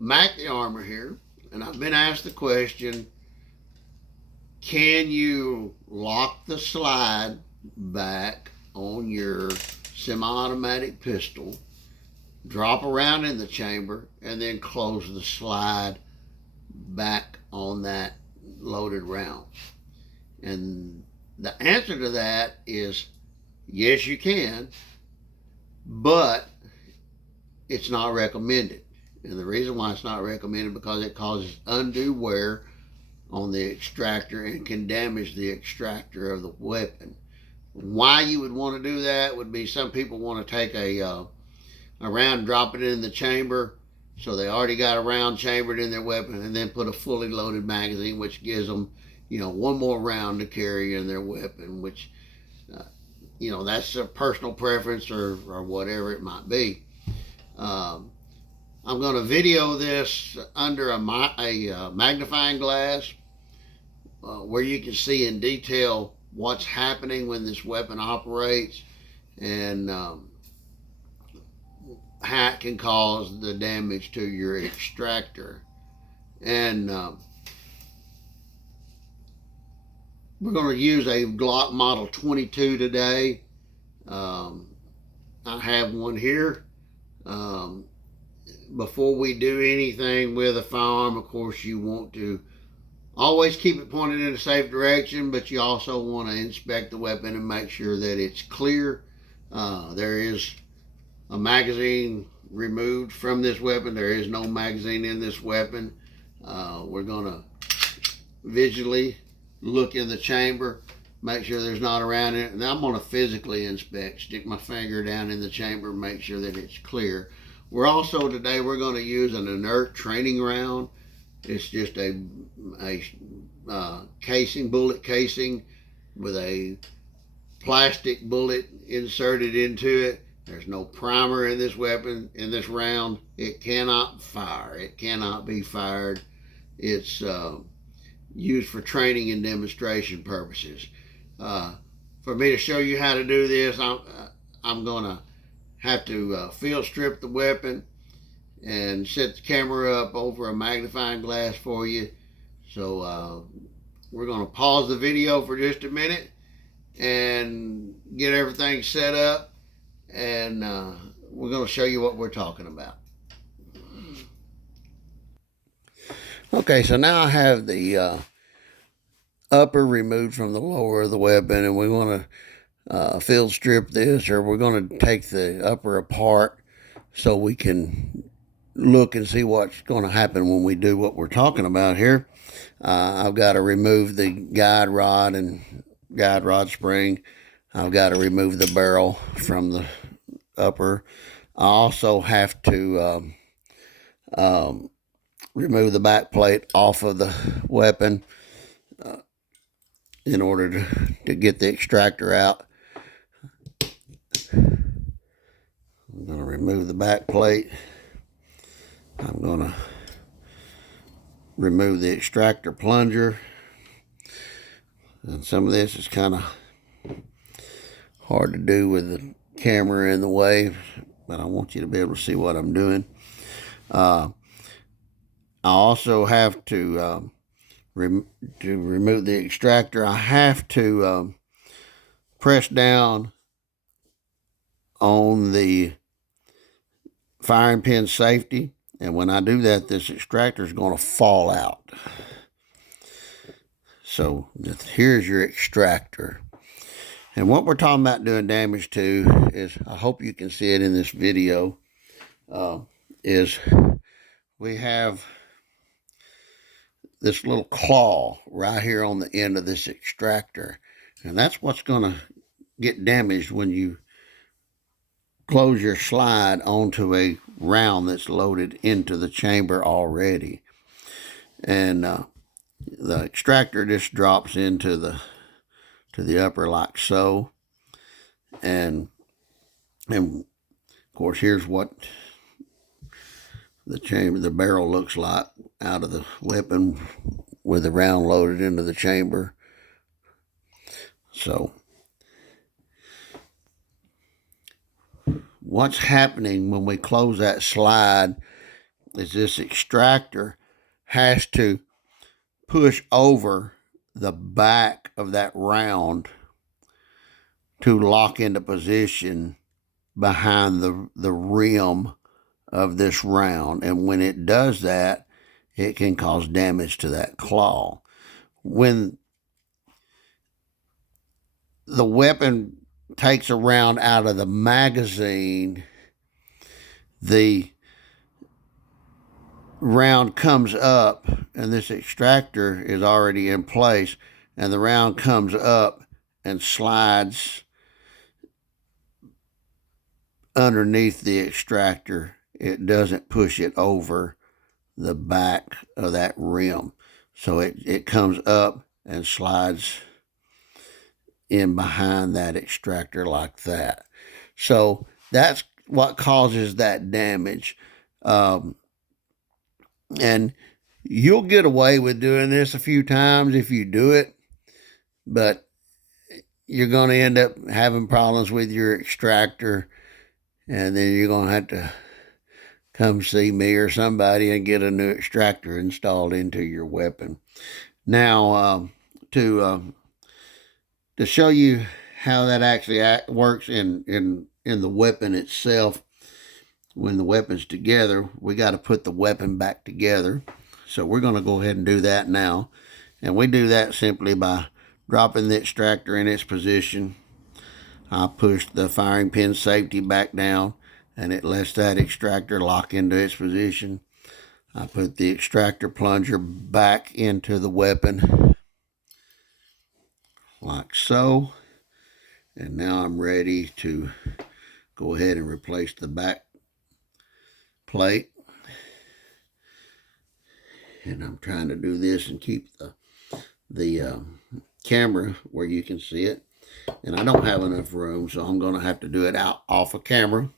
Mac the Armor here, and I've been asked the question, can you lock the slide back on your semi-automatic pistol, drop around in the chamber, and then close the slide back on that loaded round? And the answer to that is yes, you can, but it's not recommended. And the reason why it's not recommended because it causes undue wear on the extractor and can damage the extractor of the weapon. Why you would want to do that would be some people want to take a round, drop it in the chamber, so they already got a round chambered in their weapon, and then put a fully loaded magazine, which gives them, one more round to carry in their weapon, which, that's a personal preference or whatever it might be. I'm going to video this under a magnifying glass where you can see in detail what's happening when this weapon operates and how it can cause the damage to your extractor. And we're going to use a Glock Model 22 today. I have one here. Before we do anything with a firearm, of course, you want to always keep it pointed in a safe direction, but you also want to inspect the weapon and make sure that it's clear. There is a magazine removed from this weapon. There is no magazine in this weapon. We're going to visually look in the chamber, make sure there's not around it, and I'm going to physically inspect, stick my finger down in the chamber, make sure that it's clear. We're going to use an inert training round. It's just a bullet casing with a plastic bullet inserted into it. There's no primer in this weapon, in this round. It cannot fire. It cannot be fired. It's used for training and demonstration purposes. For me to show you how to do this, I'm going to have to field strip the weapon and set the camera up over a magnifying glass for you. So we're going to pause the video for just a minute and get everything set up, and we're going to show you what we're talking about. Okay, so now I have the upper removed from the lower of the weapon, and we want to field strip this, or we're going to take the upper apart so we can look and see what's going to happen when we do what we're talking about here. I've got to remove the guide rod and guide rod spring. I've got to remove the barrel from the upper. I also have to remove the back plate off of the weapon in order to get the extractor out. I'm going to remove the back plate. I'm going to remove the extractor plunger. And some of this is kind of hard to do with the camera in the way, but I want you to be able to see what I'm doing. I also have to remove the extractor. I have to press down on the firing pin safety, and when I do that, this extractor is going to fall out. So here's your extractor. And what we're talking about doing damage to is, I hope you can see it in this video, is we have this little claw right here on the end of this extractor. And that's what's going to get damaged when you close your slide onto a round that's loaded into the chamber already. And the extractor just drops into the upper like so. And of course, here's what the barrel looks like out of the weapon with the round loaded into the chamber. So what's happening when we close that slide is this extractor has to push over the back of that round to lock into position behind the rim of this round. And when it does that, it can cause damage to that claw. When the weapon takes a round out of the magazine, the round comes up, and this extractor is already in place, and the round comes up and slides underneath the extractor. It doesn't push it over the back of that rim. So it comes up and slides in behind that extractor like that. So that's what causes that damage. And you'll get away with doing this a few times if you do it, but you're going to end up having problems with your extractor, and then you're going to have to come see me or somebody and get a new extractor installed into your weapon. Now, to show you how that actually works in the weapon itself, when the weapon's together, we got to put the weapon back together. So we're going to go ahead and do that now. And we do that simply by dropping the extractor in its position. I push the firing pin safety back down, and it lets that extractor lock into its position. I put the extractor plunger back into the weapon, like so. And now I'm ready to go ahead and replace the back plate. And I'm trying to do this and keep the camera where you can see it. And I don't have enough room, so I'm going to have to do it off of camera.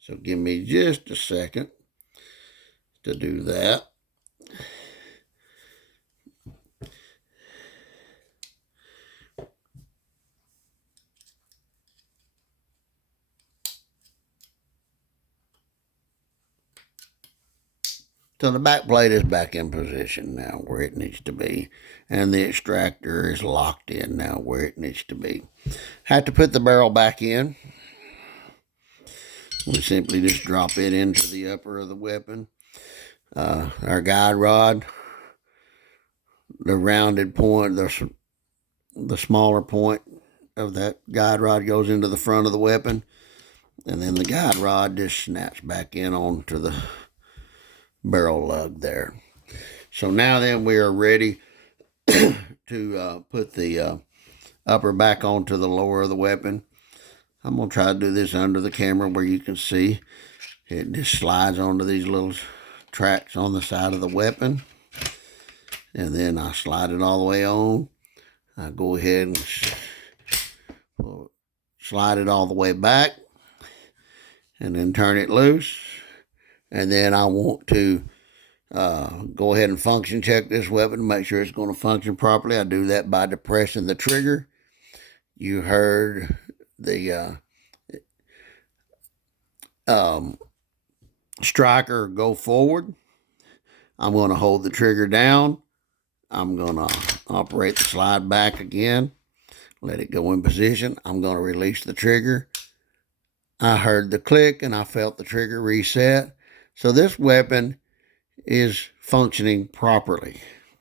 So give me just a second to do that. So the back plate is back in position now where it needs to be, and the extractor is locked in now where it needs to be. Have to put the barrel back in. We simply just drop it into the upper of the weapon. Our guide rod, the rounded point, the smaller point of that guide rod goes into the front of the weapon, and then the guide rod just snaps back in onto the barrel lug there. So now then we are ready to put the upper back onto the lower of the weapon. I'm going to try to do this under the camera where you can see it just slides onto these little tracks on the side of the weapon, and then I slide it all the way on. I go ahead and slide it all the way back, and then turn it loose. And then I want to go ahead and function check this weapon to make sure it's going to function properly. I do that by depressing the trigger. You heard the striker go forward. I'm going to hold the trigger down. I'm going to operate the slide back again. Let it go in position. I'm going to release the trigger. I heard the click and I felt the trigger reset. So this weapon is functioning properly.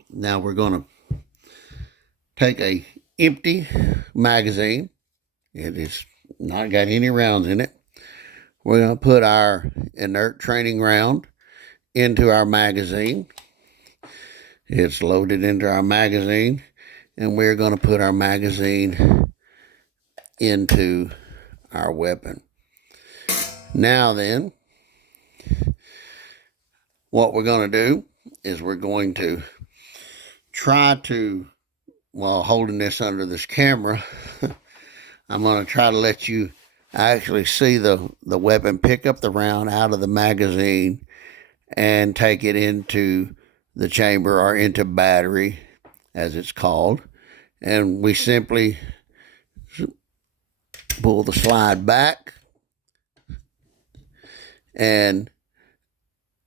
Now we're going to take a empty magazine. It is not got any rounds in it. We're going to put our inert training round into our magazine. It's loaded into our magazine, and we're going to put our magazine into our weapon. Now then, what we're going to do is we're going to try to, while holding this under this camera, I'm going to try to let you actually see the weapon pick up the round out of the magazine and take it into the chamber, or into battery, as it's called. And we simply pull the slide back, and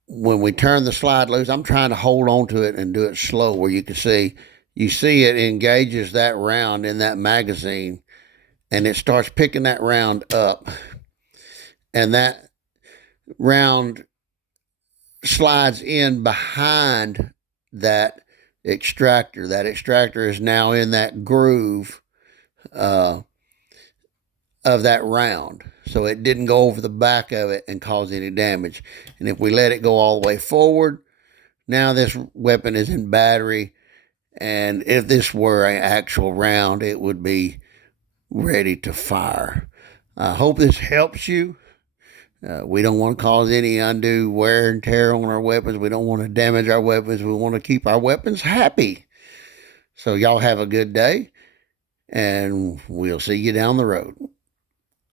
when we turn the slide loose, I'm trying to hold on to it and do it slow where you see it engages that round in that magazine and it starts picking that round up. And that round slides in behind that extractor. That extractor is now in that groove of that round. So it didn't go over the back of it and cause any damage. And if we let it go all the way forward, now this weapon is in battery. And if this were an actual round, it would be ready to fire. I hope this helps you. We don't want to cause any undue wear and tear on our weapons. We don't want to damage our weapons. We want to keep our weapons happy. So y'all have a good day, and we'll see you down the road.